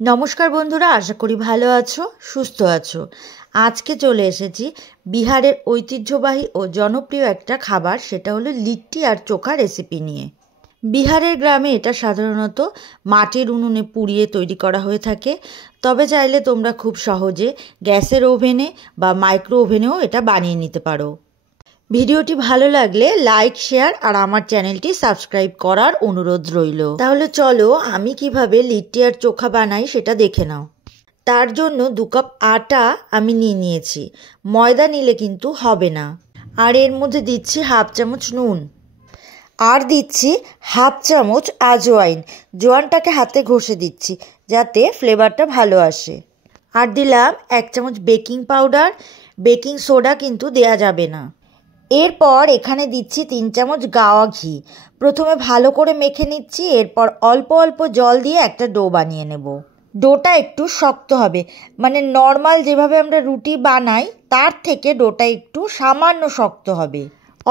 নমস্কার বন্ধুরা, আশা করি ভালো আছো, সুস্থ আছো। আজকে চলে এসেছি বিহারের ঐতিহ্যবাহী ও জনপ্রিয় একটা খাবার, সেটা হলো লিট্টি আর চোখা রেসিপি নিয়ে। বিহারের গ্রামে এটা সাধারণত মাটির উনুনে পুড়িয়ে তৈরি করা হয়ে থাকে, তবে চাইলে তোমরা খুব সহজে গ্যাসের ওভেনে বা মাইক্রো ওভেনেও এটা বানিয়ে নিতে পারো। ভিডিওটি ভালো লাগলে লাইক, শেয়ার আর আমার চ্যানেলটি সাবস্ক্রাইব করার অনুরোধ রইল। তাহলে চলো আমি কিভাবে লিট্টি আর চোখা বানাই সেটা দেখে নাও। তার জন্য 2 কাপ আটা আমি নিয়েছি, ময়দা নিলে কিন্তু হবে না। আর এর মধ্যে দিচ্ছি হাফ চামচ নুন, আর দিচ্ছি হাফ চামচ আজওয়াইন। জোয়ানটাকে হাতে ঘষে দিচ্ছি যাতে ফ্লেভারটা ভালো আসে। আর দিলাম 1 চামচ বেকিং পাউডার, বেকিং সোডা কিন্তু দেয়া যাবে না। এরপর এখানে দিচ্ছি 3 চামচ গাওয়া ঘি। প্রথমে ভালো করে মেখে নিচ্ছি, এরপর অল্প অল্প জল দিয়ে একটা ডো বানিয়ে নেব। ডোটা একটু শক্ত হবে, মানে নর্মাল যেভাবে আমরা রুটি বানাই তার থেকে ডোটা একটু সামান্য শক্ত হবে।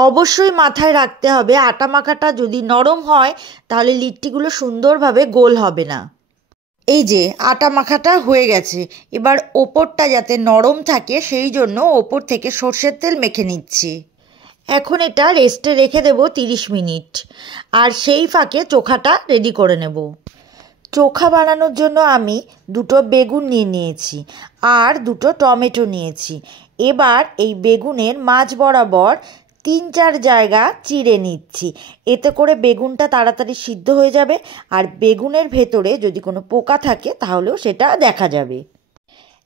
অবশ্যই মাথায় রাখতে হবে আটা মাখাটা যদি নরম হয় তাহলে লিট্টিগুলো সুন্দরভাবে গোল হবে না। এই যে আটা মাখাটা হয়ে গেছে, এবার ওপরটা যাতে নরম থাকে সেই জন্য ওপর থেকে সর্ষের তেল মেখে নিচ্ছি। এখন এটা রেস্টে রেখে দেব 30 মিনিট, আর সেই ফাঁকে চোখাটা রেডি করে নেব। চোখা বানানোর জন্য আমি 2টো বেগুন নিয়েছি আর 2টো টমেটো নিয়েছি। এবার এই বেগুনের মাঝ বরাবর 3-4 জায়গা চিড়ে নিচ্ছি, এতে করে বেগুনটা তাড়াতাড়ি সিদ্ধ হয়ে যাবে, আর বেগুনের ভেতরে যদি কোনো পোকা থাকে তাহলেও সেটা দেখা যাবে।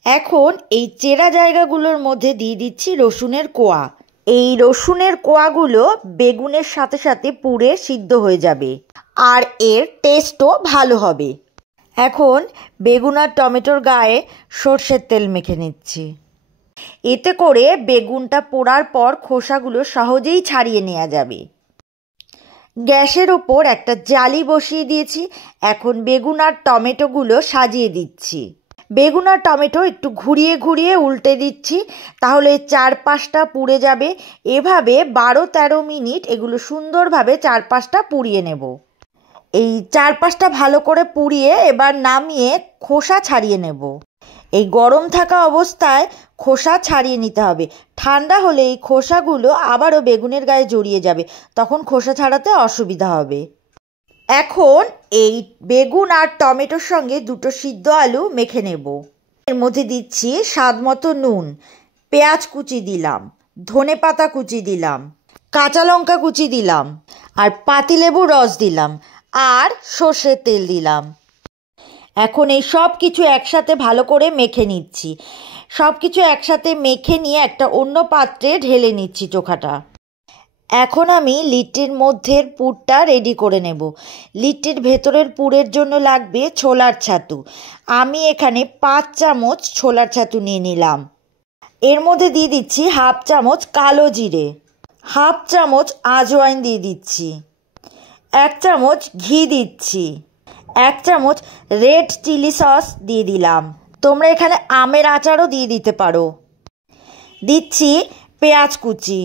এখন এই চেরা জায়গাগুলোর মধ্যে দিয়ে দিচ্ছি রসুনের কোয়া। এই রসুনের কোয়াগুলো বেগুনের সাথে সাথে পুড়ে সিদ্ধ হয়ে যাবে আর এর টেস্টও ভালো হবে। এখন বেগুন আর টমেটোর গায়ে সর্ষের তেল মেখে নিচ্ছি, এতে করে বেগুনটা পোড়ার পর খোসাগুলো সহজেই ছাড়িয়ে নেওয়া যাবে। গ্যাসের ওপর একটা জালি বসিয়ে দিয়েছি, এখন বেগুন আর টমেটোগুলো সাজিয়ে দিচ্ছি। বেগুন আর টমেটো একটু ঘুরিয়ে ঘুরিয়ে উল্টে দিচ্ছি, তাহলে 4-5টা পুড়ে যাবে। এভাবে 12-13 মিনিট এগুলো সুন্দরভাবে 4-5টা পুড়িয়ে নেব। এই 4-5টা ভালো করে পুড়িয়ে এবার নামিয়ে খোসা ছাড়িয়ে নেব। এই গরম থাকা অবস্থায় খোসা ছাড়িয়ে নিতে হবে, ঠান্ডা হলে এই খোসাগুলো আবারও বেগুনের গায়ে জড়িয়ে যাবে, তখন খোসা ছাড়াতে অসুবিধা হবে। এখন এই বেগুন আর টমেটোর সঙ্গে 2টো সিদ্ধ আলু মেখে নেব। এর মধ্যে দিচ্ছি স্বাদ মতো নুন, পেঁয়াজ কুচি দিলাম, ধনেপাতা কুচি দিলাম, কাঁচা লঙ্কা কুচি দিলাম, আর পাতিলেবুর রস দিলাম, আর সর্ষের তেল দিলাম। এখন এই সব কিছু একসাথে ভালো করে মেখে নিচ্ছি। সব কিছু একসাথে মেখে নিয়ে একটা অন্য পাত্রে ঢেলে নিচ্ছি চোখাটা। এখন আমি লিট্টির মধ্যের পুরটা রেডি করে নেব। লিট্টির ভেতরের পুরের জন্য লাগবে ছোলার ছাতু। আমি এখানে 5 চামচ ছোলার ছাতু নিয়ে নিলাম। এর মধ্যে দিয়ে দিচ্ছি হাফ চামচ কালো জিরে, হাফ চামচ আজওয়াইন দিয়ে দিচ্ছি, 1 চামচ ঘি দিচ্ছি, 1 চামচ রেড চিলি সস দিয়ে দিলাম। তোমরা এখানে আমের আচারও দিয়ে দিতে পারো। দিচ্ছি পেঁয়াজ কুচি,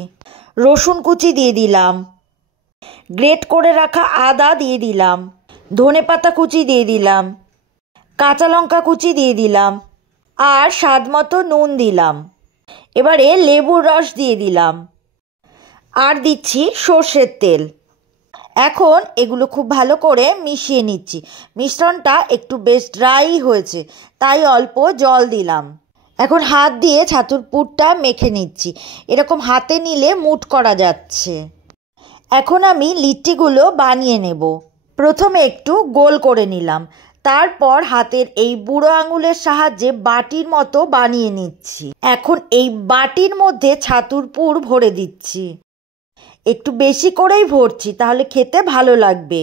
রসুন কুচি দিয়ে দিলাম, গ্রেট করে রাখা আদা দিয়ে দিলাম, ধনেপাতা কুচি দিয়ে দিলাম, কাঁচা লঙ্কা কুচি দিয়ে দিলাম, আর স্বাদ মতো নুন দিলাম। এবারে লেবুর রস দিয়ে দিলাম, আর দিচ্ছি সর্ষের তেল। এখন এগুলো খুব ভালো করে মিশিয়ে নিচ্ছি। মিশ্রণটা একটু বেশ ড্রাই হয়েছে, তাই অল্প জল দিলাম। এখন হাত দিয়ে ছাতুর পুরটা মেখে নিচ্ছি, এরকম হাতে নিলে মুঠ করা যাচ্ছে। এখন আমি লিট্টিগুলো বানিয়ে নেব। প্রথমে একটু গোল করে নিলাম, তারপর হাতের এই বুড়ো আঙুলের সাহায্যে বাটির মতো বানিয়ে নিচ্ছি। এখন এই বাটির মধ্যে ছাতুর পুর ভরে দিচ্ছি, একটু বেশি করেই ভরছি তাহলে খেতে ভালো লাগবে।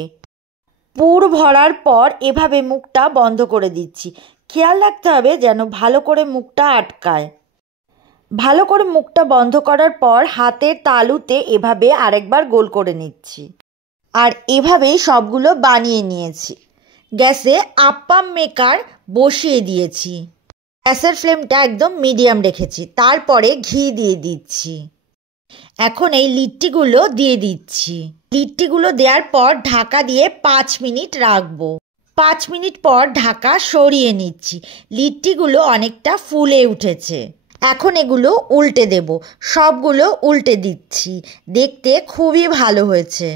পুর ভরার পর এভাবে মুখটা বন্ধ করে দিচ্ছি। খেয়াল রাখতে হবে যেন ভালো করে মুখটা আটকায়। ভালো করে মুখটা বন্ধ করার পর হাতের তালুতে এভাবে আরেকবার গোল করে নিচ্ছি, আর এভাবেই সবগুলো বানিয়ে নিয়েছি। গ্যাসে আপ্পাম মেকার বসিয়ে দিয়েছি, গ্যাসের ফ্লেমটা একদম মিডিয়াম রেখেছি। তারপরে ঘি দিয়ে দিচ্ছি। এখন এই লিট্টিগুলো দিয়ে দিচ্ছি। লিট্টিগুলো দেওয়ার পর ঢাকা দিয়ে 5 মিনিট রাখবো। 5 মিনিট পর ঢাকা সরিয়ে নিচ্ছি। লিট্টিগুলো অনেকটা ফুলে উঠেছে। এখন এগুলো উল্টে দেব। সবগুলো উল্টে দিচ্ছি। দেখতে খুবই ভালো হয়েছে।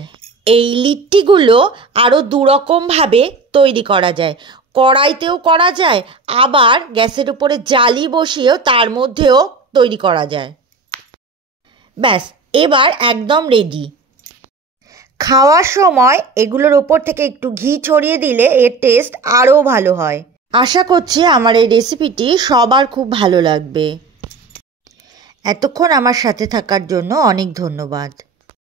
এই লিট্টিগুলো আরও দুরকমভাবে তৈরি করা যায়। কড়াইতেও করা যায়, আবার গ্যাসের উপরে জালি বসিয়েও তার মধ্যেও তৈরি করা যায়। ব্যাস, এবার একদম রেডি। খাওয়ার সময় এগুলোর ওপর থেকে একটু ঘি ছড়িয়ে দিলে এর টেস্ট আরও ভালো হয়। আশা করছি আমার এই রেসিপিটি সবার খুব ভালো লাগবে। এতক্ষণ আমার সাথে থাকার জন্য অনেক ধন্যবাদ।